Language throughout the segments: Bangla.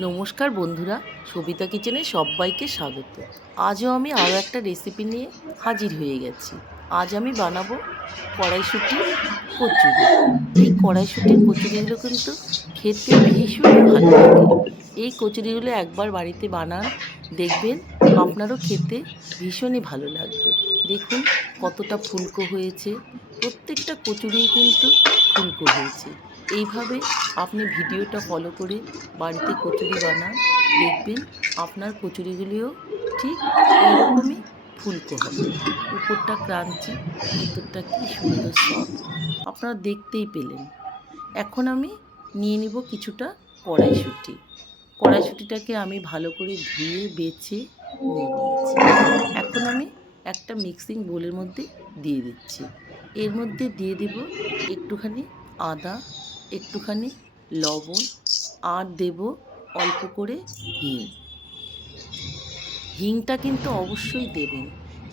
নমস্কার বন্ধুরা, সবিতা কিচেনে সবাইকে স্বাগত। আজও আমি আরও একটা রেসিপি নিয়ে হাজির হয়ে গেছি। আজ আমি বানাবো কড়াইশুঁটি কচুরি। এই কড়াইশুঁটির কচুরিগুলো কিন্তু খেতে ভীষণ ভালো লাগে। এই কচুরিগুলো একবার বাড়িতে বানান, দেখবেন আপনারও খেতে ভীষণই ভালো লাগবে। দেখুন কতটা ফুলকো হয়েছে। প্রত্যেকটা কচুরিই কিন্তু ফুলকো হয়েছে। এইভাবে আপনি ভিডিওটা ফলো করে বাড়িতে কচুরি বানান, দেখবেন আপনার কচুরিগুলিও ঠিক এরকমই ফুলকো হবে। উপরটা ক্রাঞ্চি, ভিতরটা কি সুন্দর সফট আপনারা দেখতেই পেলেন। এখন আমি নিয়ে নিব কিছুটা কড়াইশুঁটি। কড়াইশুঁটিটাকে আমি ভালো করে ধুয়ে, বেছে নিয়ে নিয়েছি। এখন আমি একটা মিক্সিং বোলের মধ্যে দিয়ে দিচ্ছি। এর মধ্যে দিয়ে দিব একটুখানি আদা, একটুখানি লবণ আর দেব অল্প করে হিং। হিংটা কিন্তু অবশ্যই দেবেন।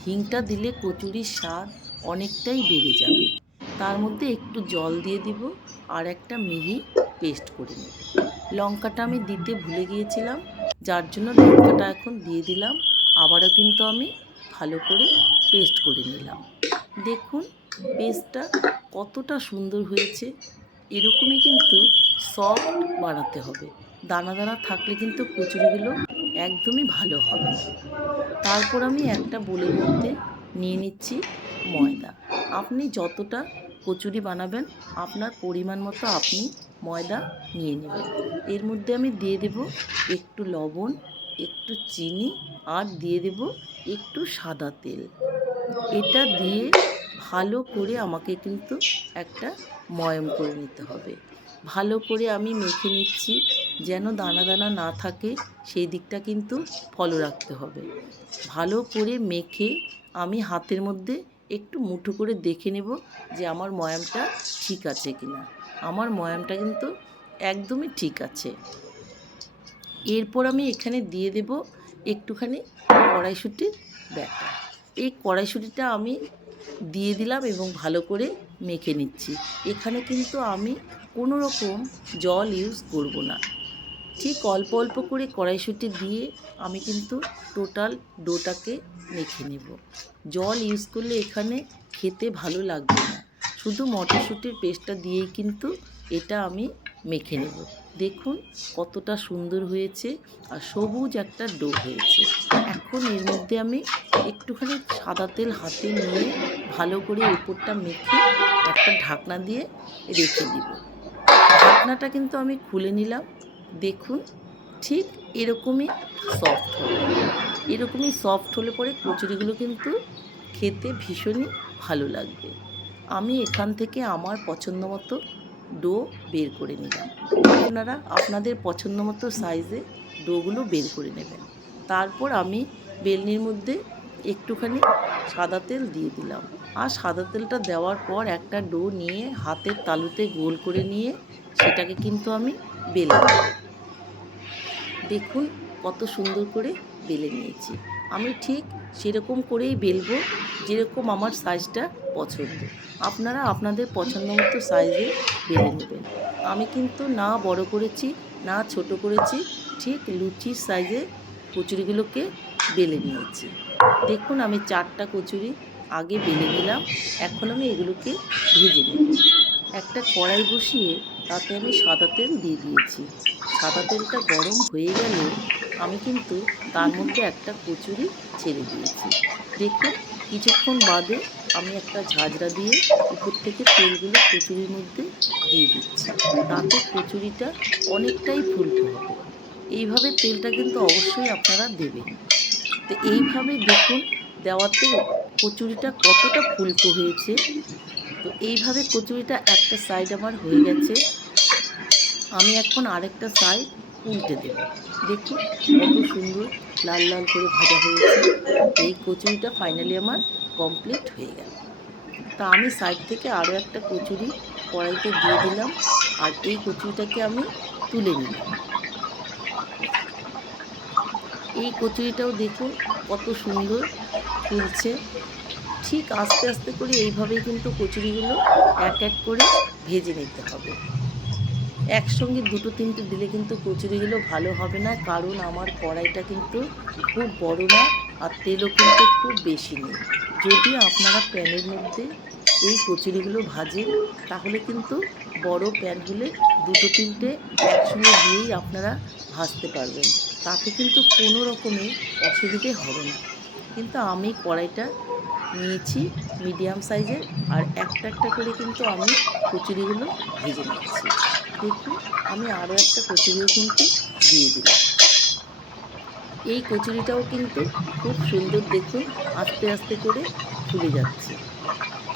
হিংটা দিলে কচুরির স্বাদ অনেকটাই বেড়ে যাবে। তার মধ্যে একটু জল দিয়ে দিব আর একটা মিহি পেস্ট করে নেব। লঙ্কাটা আমি দিতে ভুলে গিয়েছিলাম, যার জন্য লঙ্কাটা এখন দিয়ে দিলাম। আবারও কিন্তু আমি ভালো করে পেস্ট করে নিলাম। দেখুন পেস্টটা কতটা সুন্দর হয়েছে, এরকমই কিন্তু সফট বানাতে হবে। দানা দানা থাকলে কিন্তু কচুরিগুলো একদমই ভালো হবে তারপর আমি একটা বোলের মধ্যে নিয়ে নিচ্ছি ময়দা। আপনি যতটা কচুরি বানাবেন, আপনার পরিমাণ মতো আপনি ময়দা নিয়ে নেবেন। এর মধ্যে আমি দিয়ে দেব একটু লবণ, একটু চিনি আর দিয়ে দেব একটু সাদা তেল। এটা দিয়ে ভালো করে আমাকে কিন্তু একটা ময়ম করে নিতে হবে। ভালো করে আমি মেখে নিচ্ছি, যেন দানা দানা না থাকে, সেই দিকটা কিন্তু ফলো রাখতে হবে। ভালো করে মেখে আমি হাতের মধ্যে একটু মুঠো করে দেখে নেব যে আমার ময়ামটা ঠিক আছে কি না আমার ময়ামটা কিন্তু একদমই ঠিক আছে। এরপর আমি এখানে দিয়ে দেব একটুখানি কড়াইশুটির ব্যাটার। এই কড়াইশুটিটা আমি দিয়ে দিলাম এবং ভালো করে মেখে নিচ্ছি। এখানে কিন্তু আমি কোনো রকম জল ইউজ করব না। ঠিক অল্প অল্প করে কড়াইশুঁটি দিয়ে আমি কিন্তু টোটাল ডোটাকে মেখে নেব। জল ইউজ করলে এখানে খেতে ভালো লাগবে না। শুধু মটরশুঁটির পেস্টটা দিয়েই কিন্তু এটা আমি মেখে নেব। দেখুন কতটা সুন্দর হয়েছে আর সবুজ একটা ডো হয়েছে। এখন এর মধ্যে আমি একটুখানি সাদা তেল হাতে নিয়ে ভালো করে উপরটা মেখে একটা ঢাকনা দিয়ে রেখে দিব। ঢাকনাটা কিন্তু আমি খুলে নিলাম। দেখুন, ঠিক এরকমই সফট হবে। এরকমই সফট হলে পরে কচুরিগুলো কিন্তু খেতে ভীষণই ভালো লাগবে। আমি এখান থেকে আমার পছন্দ মতো ডো বের করে নিলাম। আপনারা, আপনাদের পছন্দ মতো সাইজে ডোগুলো বের করে নেবেন। তারপর আমি বেলনির মধ্যে একটুখানি সাদা তেল দিয়ে দিলাম। আর সাদা তেলটা দেওয়ার পর একটা ডো নিয়ে হাতের তালুতে গোল করে নিয়ে সেটাকে কিন্তু আমি বেলে দেখুন কত সুন্দর করে বেলে নিয়েছি। আমি ঠিক সেরকম করেই বেলবো যেরকম আমার সাইজটা পছন্দ। আপনারা আপনাদের পছন্দ মতো সাইজে বেলে নেবেন। আমি কিন্তু না বড় করেছি, না ছোট করেছি, ঠিক লুচির সাইজে কচুরিগুলোকে বেলে নিয়েছি। দেখুন, আমি চারটা কচুরি আগে বেলে নিলাম, এখন আমি এগুলোকে ভেজে নেব একটা কড়াই বসিয়ে তাতে আমি সাদা তেল দিয়ে দিয়েছি। সাদা তেলটা গরম হয়ে গেলে আমি কিন্তু তার মধ্যে একটা কচুরি ছেড়ে দিয়েছি। দেখুন, কিছুক্ষণ বাদে আমি একটা ঝাঁঝরা দিয়ে উপর থেকে তেলগুলো কচুরির মধ্যে দিয়ে দিচ্ছি। তাতে কচুরিটা অনেকটাই ফুলকো হবে। এইভাবে তেলটা কিন্তু অবশ্যই আপনারা দেবেন। তো এইভাবে দেখুন, দেওয়াতে কচুরিটা কতটা ফুলকো হয়েছে। তো এইভাবে কচুরিটা একটা সাইড আমার হয়ে গেছে। আমি এখন আরেকটা সাইড উল্টে দেব। দেখুন কত সুন্দর লাল লাল করে ভাজা হয়েছে। এই কচুরিটা ফাইনালি আমার কমপ্লিট হয়ে গেল। তা আমি সাইড থেকে আরও একটা কচুরি কড়াইতে দিয়ে দিলাম। আর এই কচুরিটাকে আমি তুলে নিলাম। এই কচুরিটাও দেখুন, কত সুন্দর ফুলছে। ঠিক আস্তে আস্তে করে এইভাবেই কিন্তু কচুরিগুলো এক এক করে ভেজে নিতে হবে। একসঙ্গে দুটো তিনটে দিলে কিন্তু কচুরিগুলো ভালো হবে না, কারণ আমার কড়াইটা কিন্তু খুব বড় না আর তেলও কিন্তু খুব বেশি নেই। যদি আপনারা প্যানের মধ্যে এই কচুরিগুলো ভাজেন, তাহলে কিন্তু বড় প্যান হলে দুটো তিনটে একসঙ্গে দিয়েই আপনারা ভাজতে পারবেন। তাতে কিন্তু কোনো রকমের অসুবিধে হবে না। কিন্তু আমি কড়াইটা নিয়েছি মিডিয়াম সাইজের আর একটা একটা করে কিন্তু আমি কচুরিগুলো ভেজে নিচ্ছি। দেখুন, আমি আরও একটা কচুরিও কিন্তু দিয়ে দিলাম। এই কচুরিটাও কিন্তু খুব সুন্দর দেখুন, আস্তে আস্তে করে ফুলে যাচ্ছে।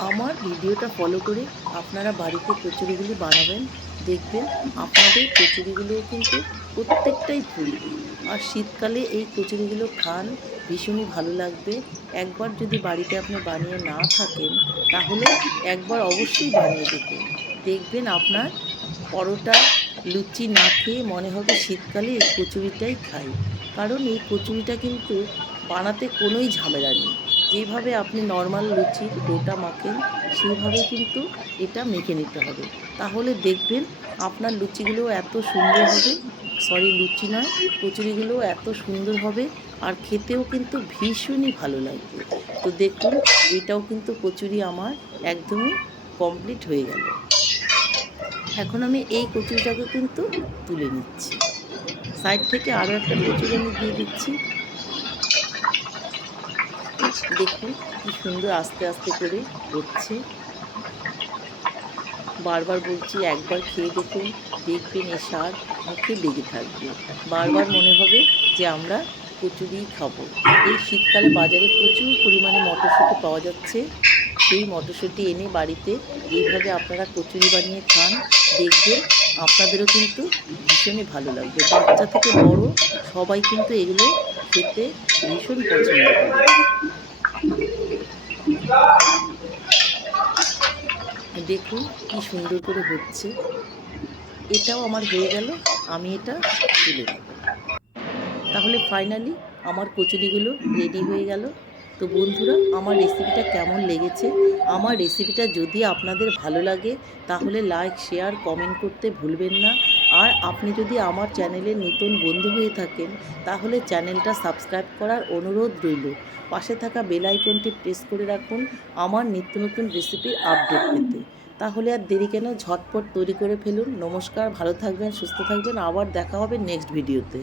আমার ভিডিওটা ফলো করে আপনারা বাড়িতে কচুরিগুলি বানাবেন দেখবেন আপনাদের কচুরিগুলো কিন্তু প্রত্যেকটাই ফুলবে আর শীতকালে এই কচুরিগুলো খান, ভীষণই ভালো লাগবে। একবার যদি বাড়িতে আপনি বানিয়ে না থাকেন, তাহলে একবার অবশ্যই বানিয়ে দেখুন। দেখবেন আপনার পরোটা, লুচি না খেয়ে মনে হবে শীতকালে এই কচুরিটাই খাই। কারণ এই কচুরিটা কিন্তু বানাতে কোনোই ঝামেলা নেই। যেভাবে আপনি নর্মাল লুচির ডোটা মাখেন, সেইভাবে কিন্তু এটা মেখে নিতে হবে। তাহলে দেখবেন আপনার লুচিগুলো এত সুন্দর হবে। সরি লুচি নয় কচুরিগুলো এত সুন্দর হবে আর খেতেও কিন্তু ভীষণই ভালো লাগবে। তো দেখুন, এটাও কিন্তু কচুরি আমার একদমই কমপ্লিট হয়ে গেল। এখন আমি এই কচুরিটাকে কিন্তু তুলে নিচ্ছি। সাইড থেকে আরও একটা কচুরি আমি দিয়ে দিচ্ছি। দেখুন কি সুন্দর আস্তে আস্তে করে হচ্ছে। বারবার বলছি, একবার খেয়ে দেখুন, দেখবেন এ স্বাদ, মুখে লেগে থাকবে। বারবার মনে হবে যে আমরা কচুরিই খাব। এই শীতকালে বাজারে প্রচুর পরিমাণে মটরশুঁটি পাওয়া যাচ্ছে। সেই মটরশুঁটি এনে বাড়িতে এইভাবে আপনারা কচুরি বানিয়ে খান, দেখবেন আপনাদেরও কিন্তু ভীষণই ভালো লাগবে। বাচ্চা থেকে বড় সবাই কিন্তু এগুলো খেতে ভীষণ পছন্দ করে। দেখুন কি সুন্দর করে হচ্ছে। এটাও আমার হয়ে গেল, আমি এটা তুলে তাহলে ফাইনালি আমার কচুরিগুলো রেডি হয়ে গেল। তো বন্ধুরা, আমার রেসিপিটা কেমন লেগেছে? আমার রেসিপিটা যদি আপনাদের ভালো লাগে, তাহলে লাইক শেয়ার কমেন্ট করতে ভুলবেন না। আর আপনি যদি আমার চ্যানেলের নতুন বন্ধু হয়ে থাকেন, তাহলে চ্যানেলটা সাবস্ক্রাইব করার অনুরোধ রইল। পাশে থাকা বেল আইকনটি প্রেস করে রাখুন আমার নিত্য নতুন রেসিপির আপডেট পেতে। তাহলে আর দেরি কেন? ঝটপট তৈরি করে ফেলুন। নমস্কার, ভালো থাকবেন, সুস্থ থাকবেন। আবার দেখা হবে নেক্সট ভিডিওতে।